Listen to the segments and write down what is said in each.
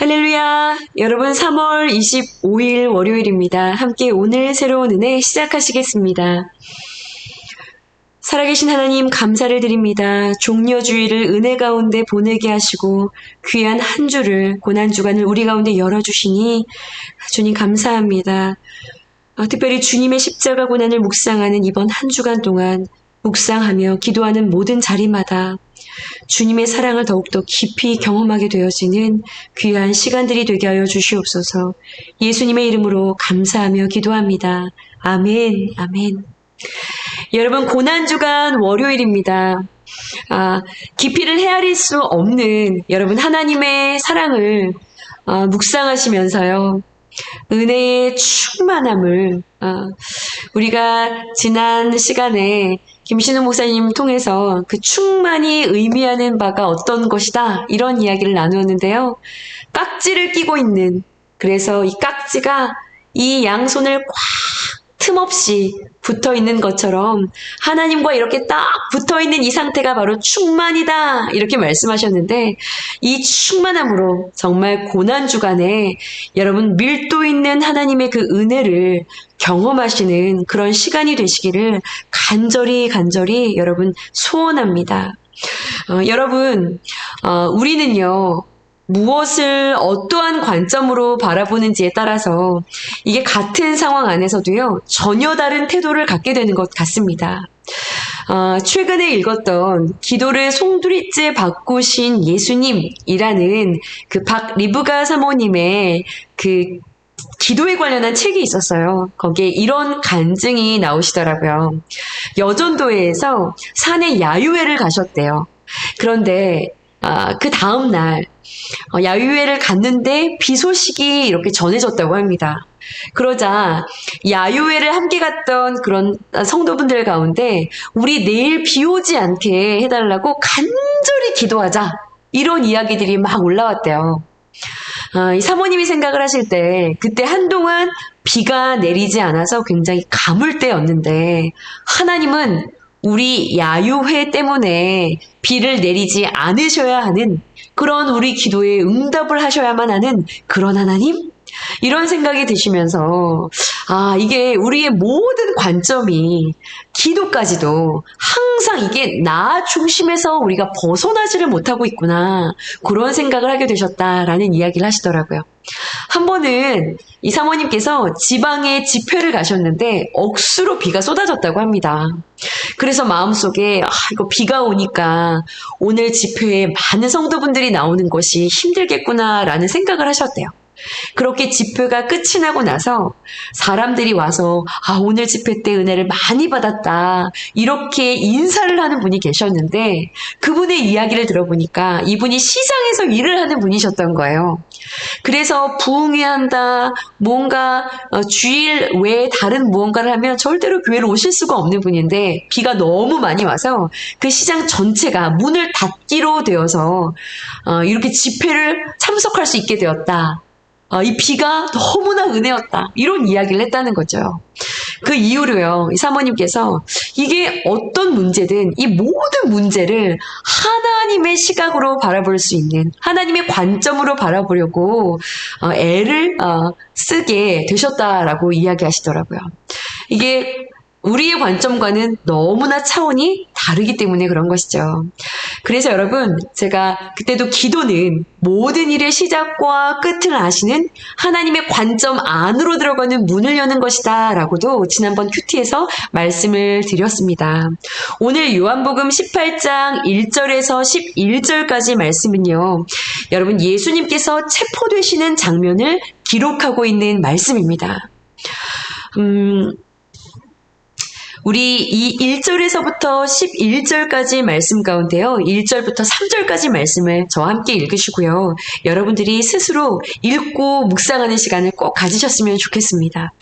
할렐루야! 여러분 3월 25일 월요일입니다. 함께 오늘 새로운 은혜 시작하시겠습니다. 살아계신 하나님 감사를 드립니다. 종려주일을 은혜 가운데 보내게 하시고 귀한 한 주를 고난주간을 우리 가운데 열어주시니 주님 감사합니다. 특별히 주님의 십자가 고난을 묵상하는 이번 한 주간 동안 묵상하며 기도하는 모든 자리마다 주님의 사랑을 더욱더 깊이 경험하게 되어지는 귀한 시간들이 되게 하여 주시옵소서. 예수님의 이름으로 감사하며 기도합니다. 아멘, 아멘. 여러분, 고난주간 월요일입니다. 깊이를 헤아릴 수 없는 여러분 하나님의 사랑을 묵상하시면서요. 은혜의 충만함을 우리가 지난 시간에 김신우 목사님 통해서 그 충만이 의미하는 바가 어떤 것이다 이런 이야기를 나누었는데요. 깍지를 끼고 있는, 그래서 이 깍지가 이 양손을 꽉 틈없이 붙어 있는 것처럼 하나님과 이렇게 딱 붙어 있는 이 상태가 바로 충만이다 이렇게 말씀하셨는데, 이 충만함으로 정말 고난주간에 여러분 밀도 있는 하나님의 그 은혜를 경험하시는 그런 시간이 되시기를 간절히 여러분 소원합니다. 여러분 우리는요, 무엇을 어떠한 관점으로 바라보는지에 따라서 이게 같은 상황 안에서도요, 전혀 다른 태도를 갖게 되는 것 같습니다. 최근에 읽었던 기도를 송두리째 바꾸신 예수님이라는 그 박리브가 사모님의 그 기도에 관련한 책이 있었어요. 거기에 이런 간증이 나오시더라고요. 여전도에서 산에 야유회를 가셨대요. 그런데 그 다음날 야유회를 갔는데 비 소식이 이렇게 전해졌다고 합니다. 그러자 야유회를 함께 갔던 그런 성도분들 가운데 우리 내일 비 오지 않게 해달라고 간절히 기도하자, 이런 이야기들이 막 올라왔대요. 이 사모님이 생각을 하실 때 그때 한동안 비가 내리지 않아서 굉장히 가물때였는데, 하나님은 우리 야유회 때문에 비를 내리지 않으셔야 하는 그런 우리 기도에 응답을 하셔야만 하는 그런 하나님? 이런 생각이 드시면서 이게 우리의 모든 관점이 기도까지도 항상 이게 나 중심에서 우리가 벗어나지를 못하고 있구나, 그런 생각을 하게 되셨다라는 이야기를 하시더라고요. 한 번은 이 사모님께서 지방에 집회를 가셨는데 억수로 비가 쏟아졌다고 합니다. 그래서 마음속에 이거 비가 오니까 오늘 집회에 많은 성도분들이 나오는 것이 힘들겠구나라는 생각을 하셨대요. 그렇게 집회가 끝이 나고 나서 사람들이 와서 오늘 집회 때 은혜를 많이 받았다 이렇게 인사를 하는 분이 계셨는데, 그분의 이야기를 들어보니까 이분이 시장에서 일을 하는 분이셨던 거예요. 그래서 부흥회한다, 뭔가 주일 외에 다른 무언가를 하면 절대로 교회를 오실 수가 없는 분인데, 비가 너무 많이 와서 그 시장 전체가 문을 닫기로 되어서 이렇게 집회를 참석할 수 있게 되었다. 이 비가 너무나 은혜였다, 이런 이야기를 했다는 거죠. 그 이후로요, 이 사모님께서 이게 어떤 문제든 이 모든 문제를 하나님의 시각으로 바라볼 수 있는, 하나님의 관점으로 바라보려고 애를 쓰게 되셨다라고 이야기하시더라고요. 이게 우리의 관점과는 너무나 차원이 다르기 때문에 그런 것이죠. 그래서 여러분, 제가 그때도 기도는 모든 일의 시작과 끝을 아시는 하나님의 관점 안으로 들어가는 문을 여는 것이다 라고도 지난번 큐티에서 말씀을 드렸습니다. 오늘 요한복음 18장 1절에서 11절까지 말씀은요, 여러분 예수님께서 체포되시는 장면을 기록하고 있는 말씀입니다. 우리 이 1절에서부터 11절까지 말씀 가운데요, 1절부터 3절까지 말씀을 저와 함께 읽으시고요, 여러분들이 스스로 읽고 묵상하는 시간을 꼭 가지셨으면 좋겠습니다.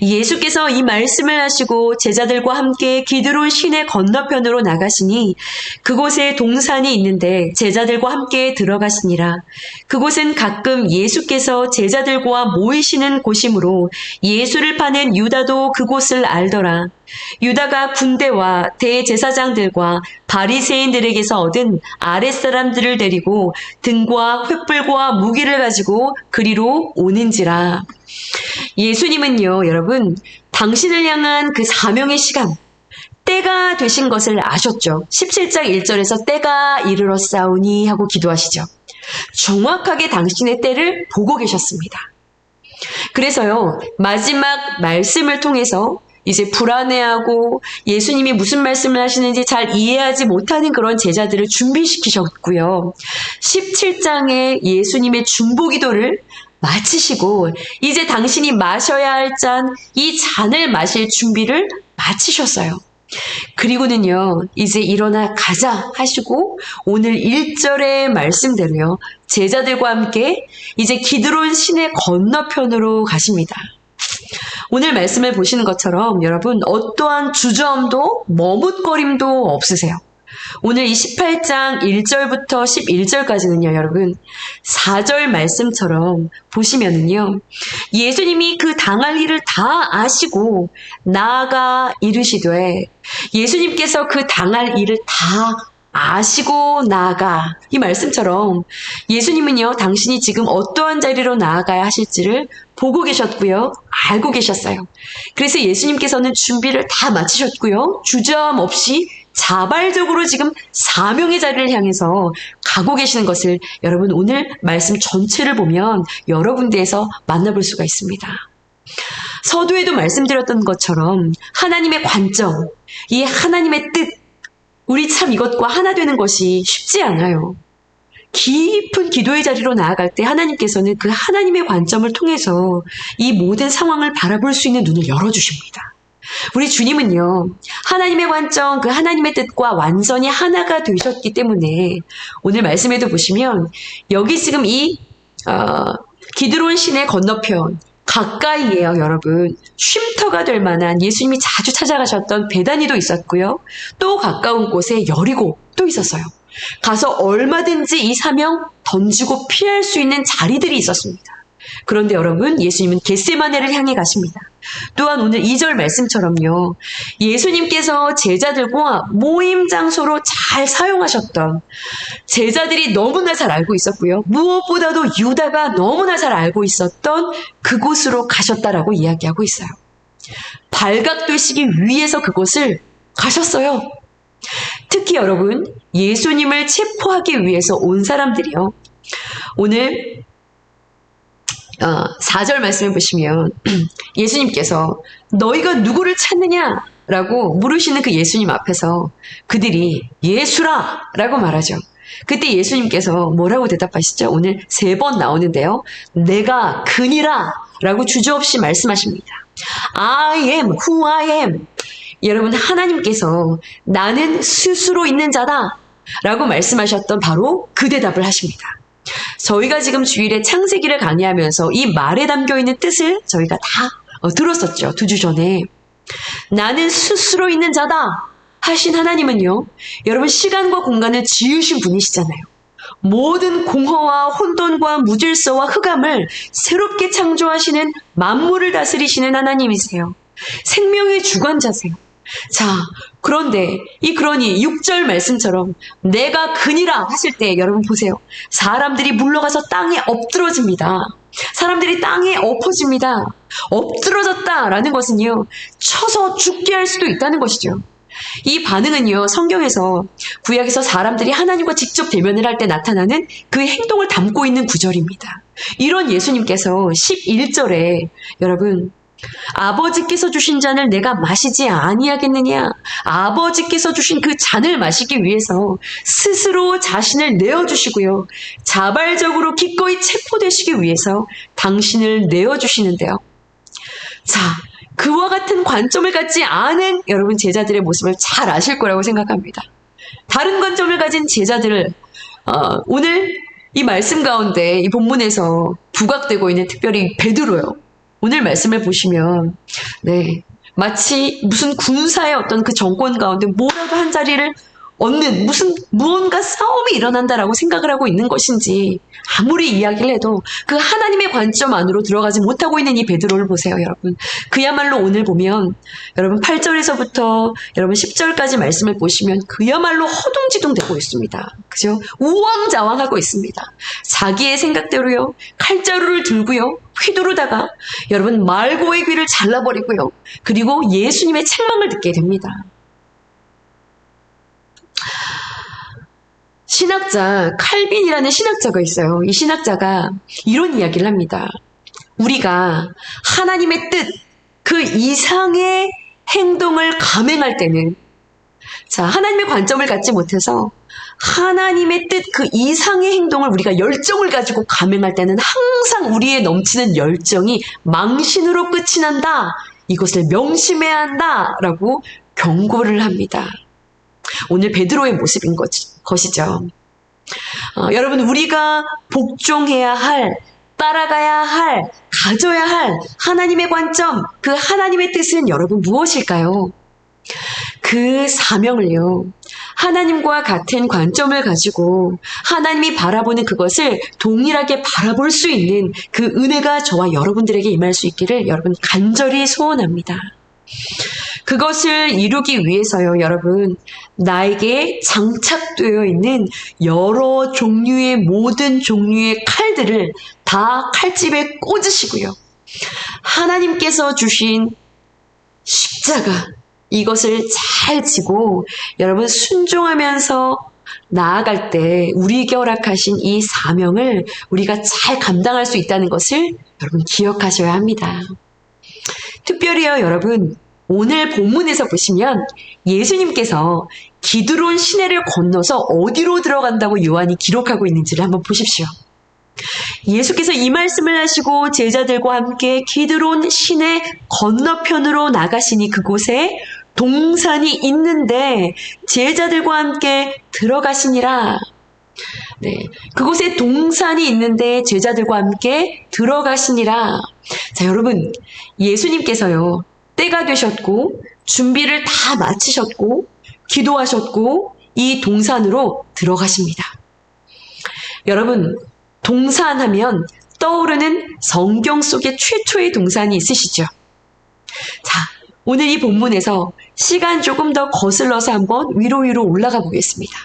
예수께서 이 말씀을 하시고 제자들과 함께 기드론 시내 건너편으로 나가시니 그곳에 동산이 있는데 제자들과 함께 들어가시니라. 그곳은 가끔 예수께서 제자들과 모이시는 곳이므로 예수를 파는 유다도 그곳을 알더라. 유다가 군대와 대제사장들과 바리새인들에게서 얻은 아랫사람들을 데리고 등과 횃불과 무기를 가지고 그리로 오는지라. 예수님은요, 여러분, 당신을 향한 그 사명의 시간, 때가 되신 것을 아셨죠. 17장 1절에서 때가 이르렀사오니 하고 기도하시죠. 정확하게 당신의 때를 보고 계셨습니다. 그래서요, 마지막 말씀을 통해서 이제 불안해하고 예수님이 무슨 말씀을 하시는지 잘 이해하지 못하는 그런 제자들을 준비시키셨고요. 17장에 예수님의 중보기도를 마치시고 이제 당신이 마셔야 할 잔, 이 잔을 마실 준비를 마치셨어요. 그리고는요, 이제 일어나 가자 하시고 오늘 1절의 말씀대로요, 제자들과 함께 이제 기드론 시내 건너편으로 가십니다. 오늘 말씀을 보시는 것처럼 여러분 어떠한 주저함도 머뭇거림도 없으세요. 오늘 이 18장 1절부터 11절까지는요, 여러분 4절 말씀처럼 보시면은요, 예수님이 그 당할 일을 다 아시고 나아가 이르시되, 예수님께서 그 당할 일을 다 아시고 나아가, 이 말씀처럼 예수님은요, 당신이 지금 어떠한 자리로 나아가야 하실지를 보고 계셨고요, 알고 계셨어요. 그래서 예수님께서는 준비를 다 마치셨고요, 주저함 없이 자발적으로 지금 사명의 자리를 향해서 가고 계시는 것을 여러분 오늘 말씀 전체를 보면 여러 군데에서 만나볼 수가 있습니다. 서두에도 말씀드렸던 것처럼 하나님의 관점, 이 하나님의 뜻, 우리 참 이것과 하나 되는 것이 쉽지 않아요. 깊은 기도의 자리로 나아갈 때 하나님께서는 그 하나님의 관점을 통해서 이 모든 상황을 바라볼 수 있는 눈을 열어주십니다. 우리 주님은요, 하나님의 관점, 그 하나님의 뜻과 완전히 하나가 되셨기 때문에 오늘 말씀에도 보시면 여기 지금 이 기드론 시내 건너편 가까이에요, 여러분. 쉼터가 될 만한 예수님이 자주 찾아가셨던 베다니도 있었고요. 또 가까운 곳에 여리고도 있었어요. 가서 얼마든지 이 사명 던지고 피할 수 있는 자리들이 있었습니다. 그런데 여러분, 예수님은 겟세마네를 향해 가십니다. 또한 오늘 2절 말씀처럼요, 예수님께서 제자들과 모임 장소로 잘 사용하셨던, 제자들이 너무나 잘 알고 있었고요, 무엇보다도 유다가 너무나 잘 알고 있었던 그곳으로 가셨다라고 이야기하고 있어요. 발각되시기 위해서 그곳을 가셨어요. 특히 여러분, 예수님을 체포하기 위해서 온 사람들이요, 오늘 4절 말씀을 보시면 예수님께서 너희가 누구를 찾느냐? 라고 물으시는 그 예수님 앞에서 그들이 예수라! 라고 말하죠. 그때 예수님께서 뭐라고 대답하시죠? 오늘 3번 나오는데요. 내가 그니라! 라고 주저없이 말씀하십니다. I am who I am. 여러분, 하나님께서 나는 스스로 있는 자다! 라고 말씀하셨던 바로 그 대답을 하십니다. 저희가 지금 주일에 창세기를 강의하면서 이 말에 담겨있는 뜻을 저희가 다 들었었죠. 2주 전에. 나는 스스로 있는 자다 하신 하나님은요, 여러분 시간과 공간을 지으신 분이시잖아요. 모든 공허와 혼돈과 무질서와 흑암을 새롭게 창조하시는, 만물을 다스리시는 하나님이세요. 생명의 주관자세요. 자, 그런데 그러니 6절 말씀처럼 내가 그니라 하실 때 여러분 보세요. 사람들이 물러가서 땅에 엎드러집니다. 사람들이 땅에 엎어집니다. 엎드러졌다라는 것은요, 쳐서 죽게 할 수도 있다는 것이죠. 이 반응은요, 성경에서 구약에서 사람들이 하나님과 직접 대면을 할 때 나타나는 그 행동을 담고 있는 구절입니다. 이런 예수님께서 11절에 여러분, 아버지께서 주신 잔을 내가 마시지 아니하겠느냐? 아버지께서 주신 그 잔을 마시기 위해서 스스로 자신을 내어주시고요, 자발적으로 기꺼이 체포되시기 위해서 당신을 내어주시는데요. 자, 그와 같은 관점을 갖지 않은 여러분 제자들의 모습을 잘 아실 거라고 생각합니다. 다른 관점을 가진 제자들을 오늘 이 말씀 가운데 이 본문에서 부각되고 있는 특별히 베드로요. 오늘 말씀을 보시면 마치 무슨 군사의 어떤 그 정권 가운데 뭐라도 한 자리를 얻는 무언가 싸움이 일어난다라고 생각을 하고 있는 것인지 아무리 이야기를 해도 그 하나님의 관점 안으로 들어가지 못하고 있는 이 베드로를 보세요, 여러분. 그야말로 오늘 보면 여러분 8절에서부터 여러분 10절까지 말씀을 보시면 그야말로 허둥지둥 되고 있습니다. 그죠? 우왕좌왕하고 있습니다. 자기의 생각대로요. 칼자루를 들고요. 휘두르다가 여러분 말고의 귀를 잘라버리고요. 그리고 예수님의 책망을 듣게 됩니다. 신학자 칼빈이라는 신학자가 있어요. 이 신학자가 이런 이야기를 합니다. 우리가 하나님의 뜻, 그 이상의 행동을 감행할 때는 하나님의 관점을 갖지 못해서 하나님의 뜻 그 이상의 행동을 우리가 열정을 가지고 감행할 때는 항상 우리의 넘치는 열정이 망신으로 끝이 난다. 이것을 명심해야 한다라고 경고를 합니다. 오늘 베드로의 모습인 것이죠. 여러분, 우리가 복종해야 할, 따라가야 할, 가져야 할 하나님의 관점, 그 하나님의 뜻은 여러분 무엇일까요? 그 사명을요, 하나님과 같은 관점을 가지고 하나님이 바라보는 그것을 동일하게 바라볼 수 있는 그 은혜가 저와 여러분들에게 임할 수 있기를 여러분 간절히 소원합니다. 그것을 이루기 위해서요, 여러분, 나에게 장착되어 있는 여러 종류의 모든 종류의 칼들을 다 칼집에 꽂으시고요. 하나님께서 주신 십자가, 이것을 잘 지고 여러분 순종하면서 나아갈 때 우리에게 허락하신 이 사명을 우리가 잘 감당할 수 있다는 것을 여러분 기억하셔야 합니다. 특별히요, 여러분, 오늘 본문에서 보시면 예수님께서 기드론 시내를 건너서 어디로 들어간다고 요한이 기록하고 있는지를 한번 보십시오. 예수께서 이 말씀을 하시고 제자들과 함께 기드론 시내 건너편으로 나가시니 그곳에 동산이 있는데 제자들과 함께 들어가시니라. 네, 그곳에 동산이 있는데 제자들과 함께 들어가시니라. 자, 여러분, 예수님께서요, 때가 되셨고 준비를 다 마치셨고 기도하셨고 이 동산으로 들어가십니다. 여러분, 동산하면 떠오르는 성경 속의 최초의 동산이 있으시죠? 자, 오늘 이 본문에서 시간 조금 더 거슬러서 한번 위로 올라가 보겠습니다.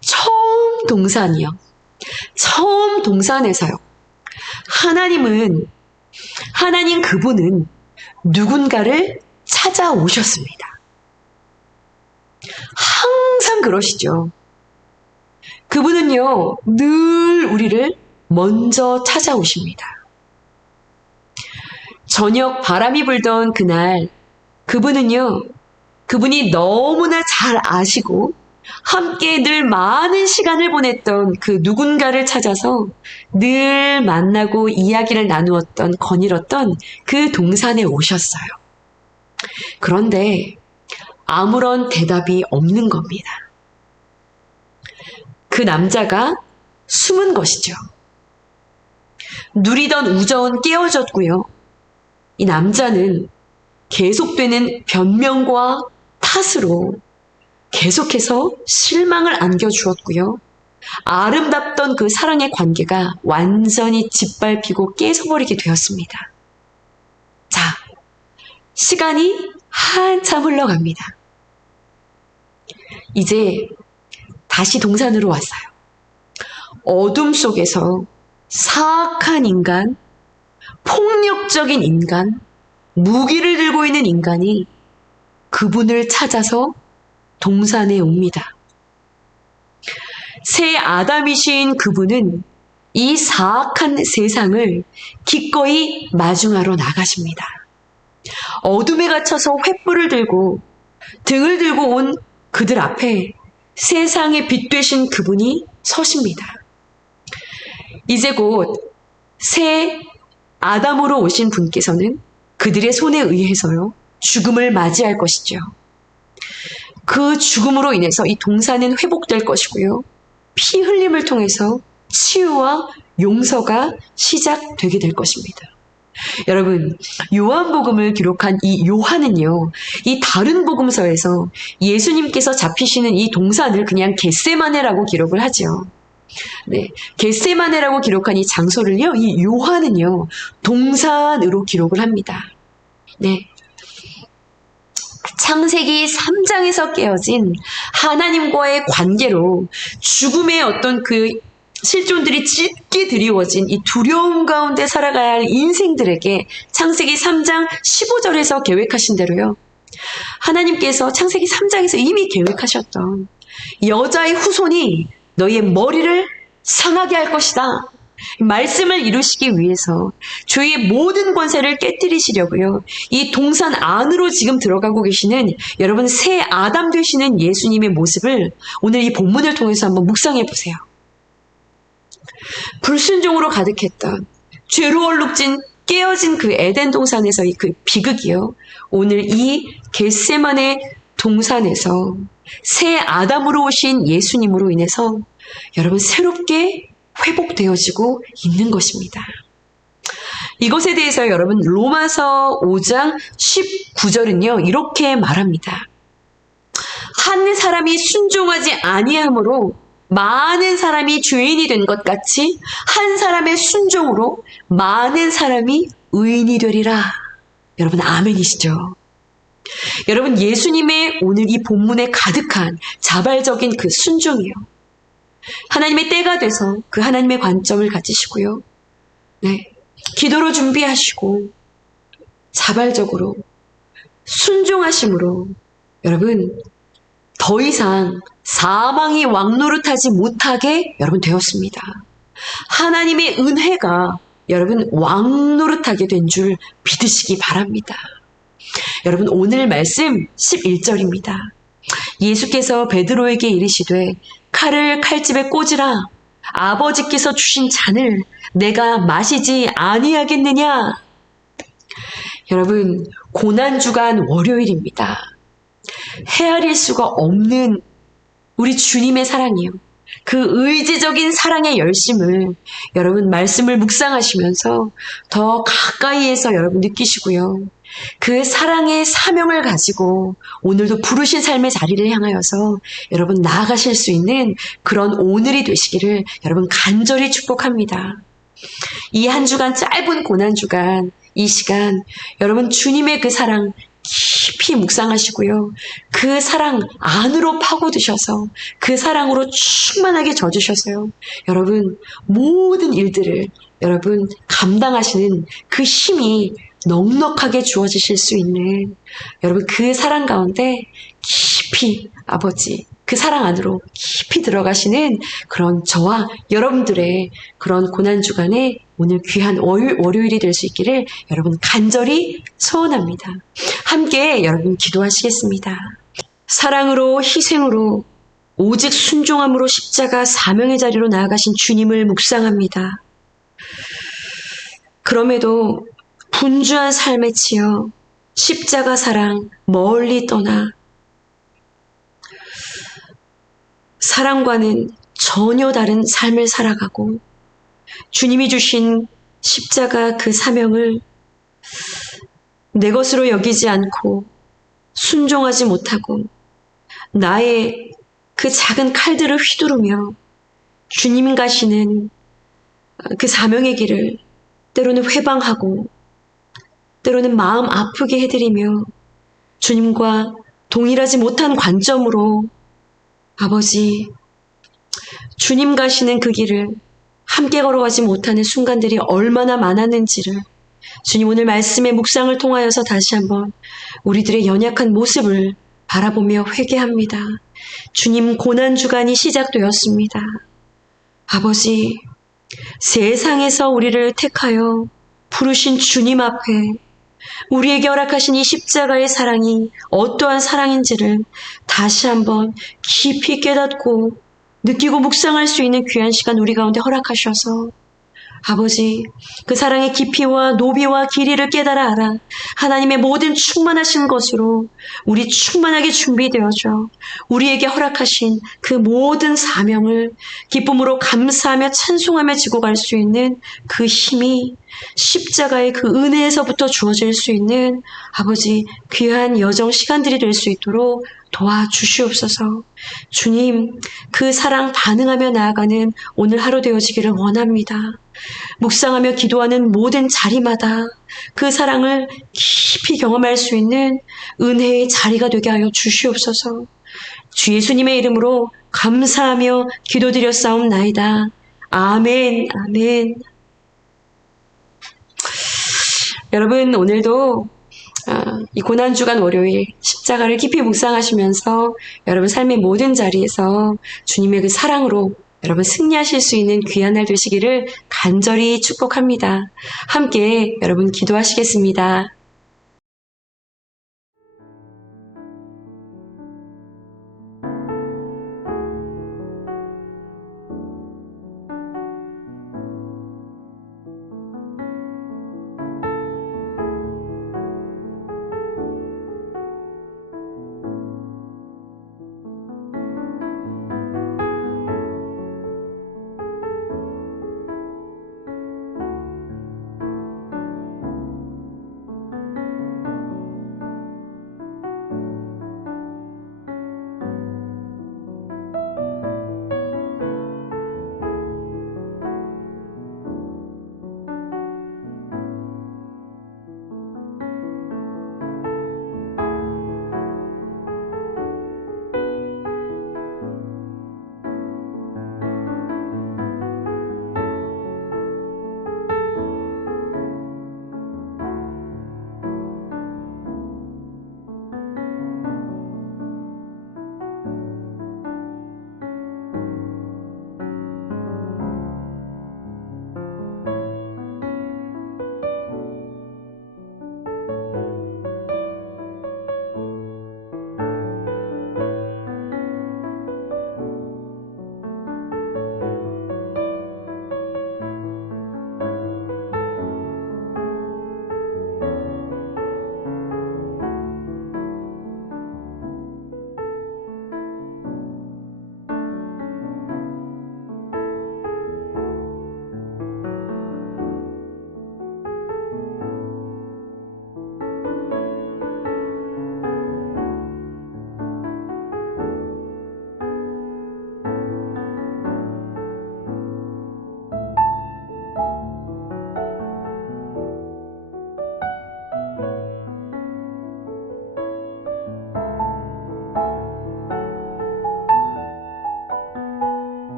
처음 동산이요. 처음 동산에서요. 하나님 그분은 누군가를 찾아오셨습니다. 항상 그러시죠. 그분은요, 늘 우리를 먼저 찾아오십니다. 저녁 바람이 불던 그날, 그분이 너무나 잘 아시고 함께 늘 많은 시간을 보냈던 그 누군가를 찾아서 늘 만나고 이야기를 나누었던, 거닐었던 그 동산에 오셨어요. 그런데 아무런 대답이 없는 겁니다. 그 남자가 숨은 것이죠. 누리던 우정은 깨어졌고요. 이 남자는 계속되는 변명과 탓으로 계속해서 실망을 안겨주었고요. 아름답던 그 사랑의 관계가 완전히 짓밟히고 깨져버리게 되었습니다. 자, 시간이 한참 흘러갑니다. 이제 다시 동산으로 왔어요. 어둠 속에서 사악한 인간, 폭력적인 인간, 무기를 들고 있는 인간이 그분을 찾아서 동산에 옵니다. 새 아담이신 그분은 이 사악한 세상을 기꺼이 마중하러 나가십니다. 어둠에 갇혀서 횃불을 들고 등을 들고 온 그들 앞에 세상의 빛 되신 그분이 서십니다. 이제 곧 새 아담으로 오신 분께서는 그들의 손에 의해서요, 죽음을 맞이할 것이죠. 그 죽음으로 인해서 이 동산은 회복될 것이고요. 피 흘림을 통해서 치유와 용서가 시작되게 될 것입니다. 여러분, 요한복음을 기록한 이 요한은요, 이 다른 복음서에서 예수님께서 잡히시는 이 동산을 그냥 겟세마네라고 기록을 하죠. 네, 겟세마네라고 기록한 이 장소를요, 이 요한은요, 동산으로 기록을 합니다. 네. 창세기 3장에서 깨어진 하나님과의 관계로 죽음의 어떤 그 실존들이 짙게 드리워진 이 두려움 가운데 살아가야 할 인생들에게 창세기 3장 15절에서 계획하신 대로요. 하나님께서 창세기 3장에서 이미 계획하셨던 여자의 후손이 너희의 머리를 상하게 할 것이다. 말씀을 이루시기 위해서 주의 모든 권세를 깨뜨리시려고요. 이 동산 안으로 지금 들어가고 계시는 여러분 새 아담 되시는 예수님의 모습을 오늘 이 본문을 통해서 한번 묵상해 보세요. 불순종으로 가득했던 죄로 얼룩진 깨어진 그 에덴 동산에서의 그 비극이요. 오늘 이 겟세마네 동산에서 새 아담으로 오신 예수님으로 인해서 여러분 새롭게 회복되어지고 있는 것입니다. 이것에 대해서 여러분 로마서 5장 19절은요. 이렇게 말합니다. 한 사람이 순종하지 아니함으로 많은 사람이 죄인이 된 것 같이 한 사람의 순종으로 많은 사람이 의인이 되리라. 여러분 아멘이시죠? 여러분 예수님의 오늘 이 본문에 가득한 자발적인 그 순종이요. 하나님의 때가 돼서 그 하나님의 관점을 가지시고요. 네, 기도로 준비하시고 자발적으로 순종하심으로 여러분 더 이상 사망이 왕노릇하지 못하게 여러분 되었습니다. 하나님의 은혜가 여러분 왕노릇하게 된 줄 믿으시기 바랍니다. 여러분 오늘 말씀 11절입니다. 예수께서 베드로에게 이르시되 칼을 칼집에 꽂으라. 아버지께서 주신 잔을 내가 마시지 아니하겠느냐. 여러분 고난주간 월요일입니다. 헤아릴 수가 없는 우리 주님의 사랑이요. 그 의지적인 사랑의 열심을 여러분 말씀을 묵상하시면서 더 가까이에서 여러분 느끼시고요. 그 사랑의 사명을 가지고 오늘도 부르신 삶의 자리를 향하여서 여러분 나아가실 수 있는 그런 오늘이 되시기를 여러분 간절히 축복합니다. 이 한 주간 짧은 고난주간 이 시간 여러분 주님의 그 사랑 깊이 묵상하시고요. 그 사랑 안으로 파고드셔서 그 사랑으로 충만하게 젖으셔서요. 여러분 모든 일들을 여러분 감당하시는 그 힘이 넉넉하게 주어지실 수 있는 여러분 그 사랑 가운데 깊이 아버지 그 사랑 안으로 깊이 들어가시는 그런 저와 여러분들의 그런 고난주간에 오늘 귀한 월요일이 될 수 있기를 여러분 간절히 소원합니다. 함께 여러분 기도하시겠습니다. 사랑으로 희생으로 오직 순종함으로 십자가 사명의 자리로 나아가신 주님을 묵상합니다. 그럼에도 분주한 삶에 치여 십자가 사랑 멀리 떠나 사랑과는 전혀 다른 삶을 살아가고 주님이 주신 십자가 그 사명을 내 것으로 여기지 않고 순종하지 못하고 나의 그 작은 칼들을 휘두르며 주님 가시는 그 사명의 길을 때로는 회방하고 때로는 마음 아프게 해드리며 주님과 동일하지 못한 관점으로 아버지 주님 가시는 그 길을 함께 걸어가지 못하는 순간들이 얼마나 많았는지를 주님 오늘 말씀의 묵상을 통하여서 다시 한번 우리들의 연약한 모습을 바라보며 회개합니다. 주님 고난주간이 시작되었습니다. 아버지 세상에서 우리를 택하여 부르신 주님 앞에 우리에게 허락하신 이 십자가의 사랑이 어떠한 사랑인지를 다시 한번 깊이 깨닫고 느끼고 묵상할 수 있는 귀한 시간 우리 가운데 허락하셔서 아버지, 그 사랑의 깊이와 노비와 길이를 깨달아 알아 하나님의 모든 충만하신 것으로 우리 충만하게 준비되어져 우리에게 허락하신 그 모든 사명을 기쁨으로 감사하며 찬송하며 지고 갈 수 있는 그 힘이 십자가의 그 은혜에서부터 주어질 수 있는 아버지 귀한 여정 시간들이 될 수 있도록 도와주시옵소서. 주님, 그 사랑 반응하며 나아가는 오늘 하루 되어지기를 원합니다. 묵상하며 기도하는 모든 자리마다 그 사랑을 깊이 경험할 수 있는 은혜의 자리가 되게 하여 주시옵소서. 주 예수님의 이름으로 감사하며 기도드렸사옵나이다. 아멘, 아멘. 여러분, 오늘도 이 고난주간 월요일 십자가를 깊이 묵상하시면서 여러분 삶의 모든 자리에서 주님의 그 사랑으로 여러분 승리하실 수 있는 귀한 날 되시기를 간절히 축복합니다. 함께 여러분 기도하시겠습니다.